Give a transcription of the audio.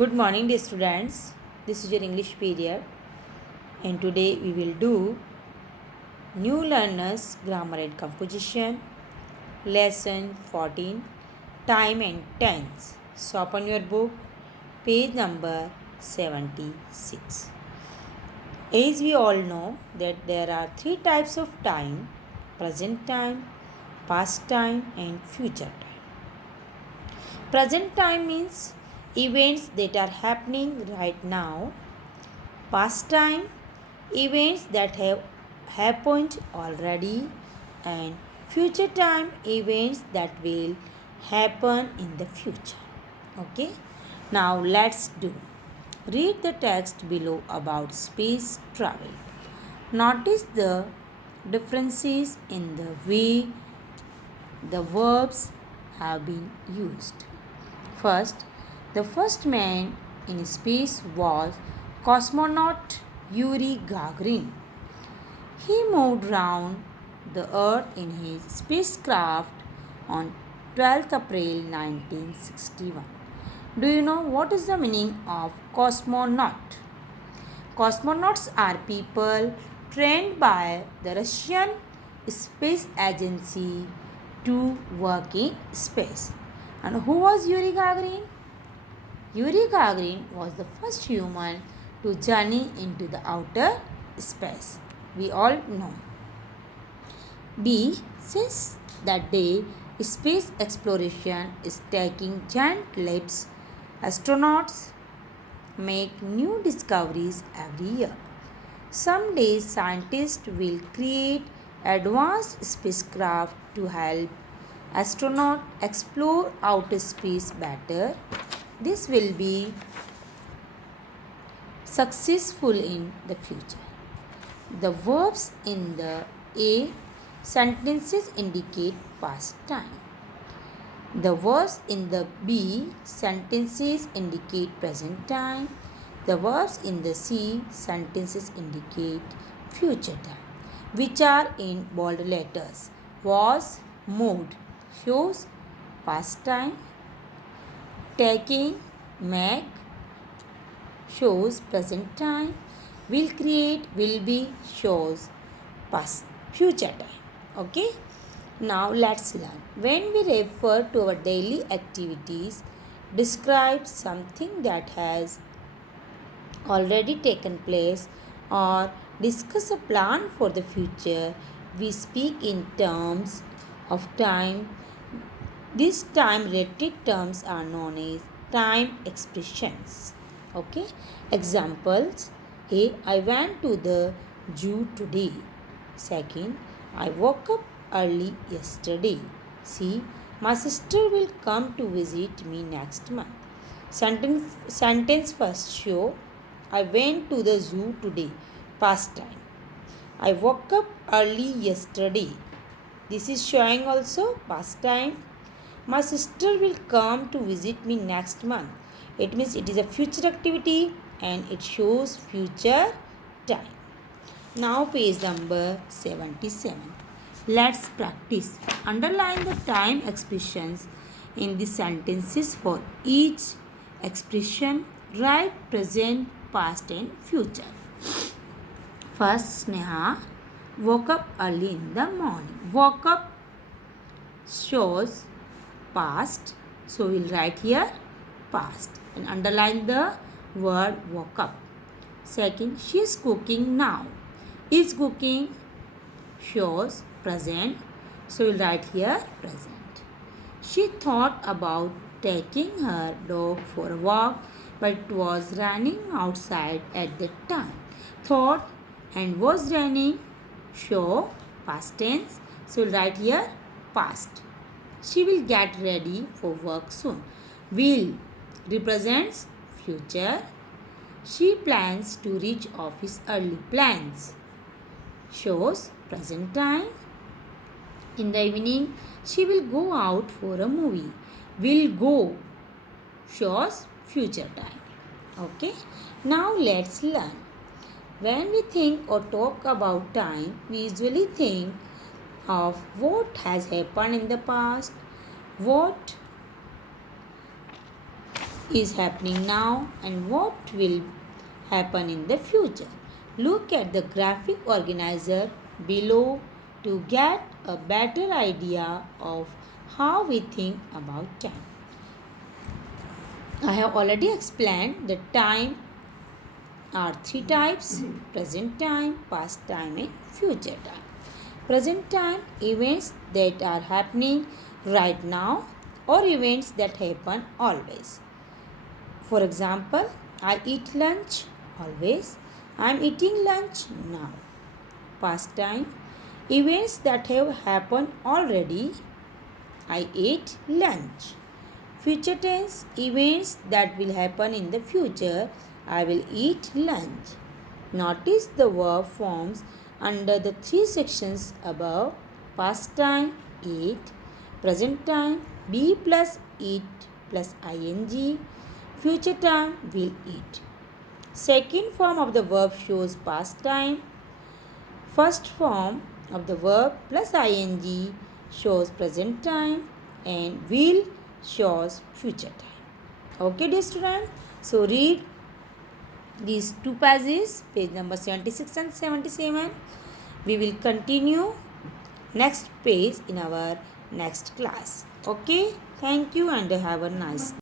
Good morning, dear students. This is your English period, and today we will do New Learners Grammar and Composition, Lesson 14, Time and Tense. So, open your book, page number 76. As we all know that there are three types of time: present time, past time, and future time. Present time means events that are happening right now. Past time, events that have happened already. And future time, events that will happen in the future. Okay, now let's do. Read the text below about space travel. Notice the differences in the way the verbs have been used. First, the first man in space was cosmonaut Yuri Gagarin. He moved round the Earth in his spacecraft on 12th April 1961. Do you know what is the meaning of cosmonaut? Cosmonauts are people trained by the Russian Space Agency to work in space. And who was Yuri Gagarin? Yuri Gagarin was the first human to journey into the outer space. We all know. B. Since that day, space exploration is taking giant leaps. Astronauts make new discoveries every year. Some days, scientists will create advanced spacecraft to help astronauts explore outer space better. This will be successful in the future. The verbs in the A sentences indicate past time. The verbs in the B sentences indicate present time. The verbs in the C sentences indicate future time, which are in bold letters. Was, moved shows past time. Taking, make shows present time. Will create, will be shows past future time. Okay. Now let's learn. When we refer to our daily activities, describe something that has already taken place or discuss a plan for the future, we speak in terms of time. These time related terms are known as time expressions. Okay. Examples: A. I went to the zoo today. Second, I woke up early yesterday. C. My sister will come to visit me next month. Sentence first show. I went to the zoo today. Past time. I woke up early yesterday. This is showing also past time. My sister will come to visit me next month. It means it is a future activity and it shows future time. Now page number 77. Let's practice. Underline the time expressions in the sentences for each expression. Write present, past and future. First, Sneha woke up early in the morning. Woke up shows past. So we'll write here past and underline the word woke up. Second, she is cooking now. Is cooking shows present. So we'll write here present. She thought about taking her dog for a walk, but it was raining outside at that time. Thought and was raining show past tense. So we'll write here past. She will get ready for work soon. Will represents future. She plans to reach office early. Plans shows present time. In the evening, she will go out for a movie. Will go shows future time. Okay. Now let's learn. When we think or talk about time, we usually think of what has happened in the past, what is happening now and what will happen in the future. Look at the graphic organizer below to get a better idea of how we think about time. I have already explained that time are three types: present time, past time, and future time. Present time, events that are happening right now or events that happen always. For example, I eat lunch always. I am eating lunch now. Past time, events that have happened already. I ate lunch. Future tense, events that will happen in the future. I will eat lunch. Notice the verb forms under the three sections above: past time, ate; present time, be plus eat plus ing; future time, will eat. Second form of the verb shows past time. First form of the verb plus ing shows present time, and will shows future time. Okay, dear student. So read these two passages, page number 76 and 77. We will continue next page in our next class. Okay, thank you and have a nice day.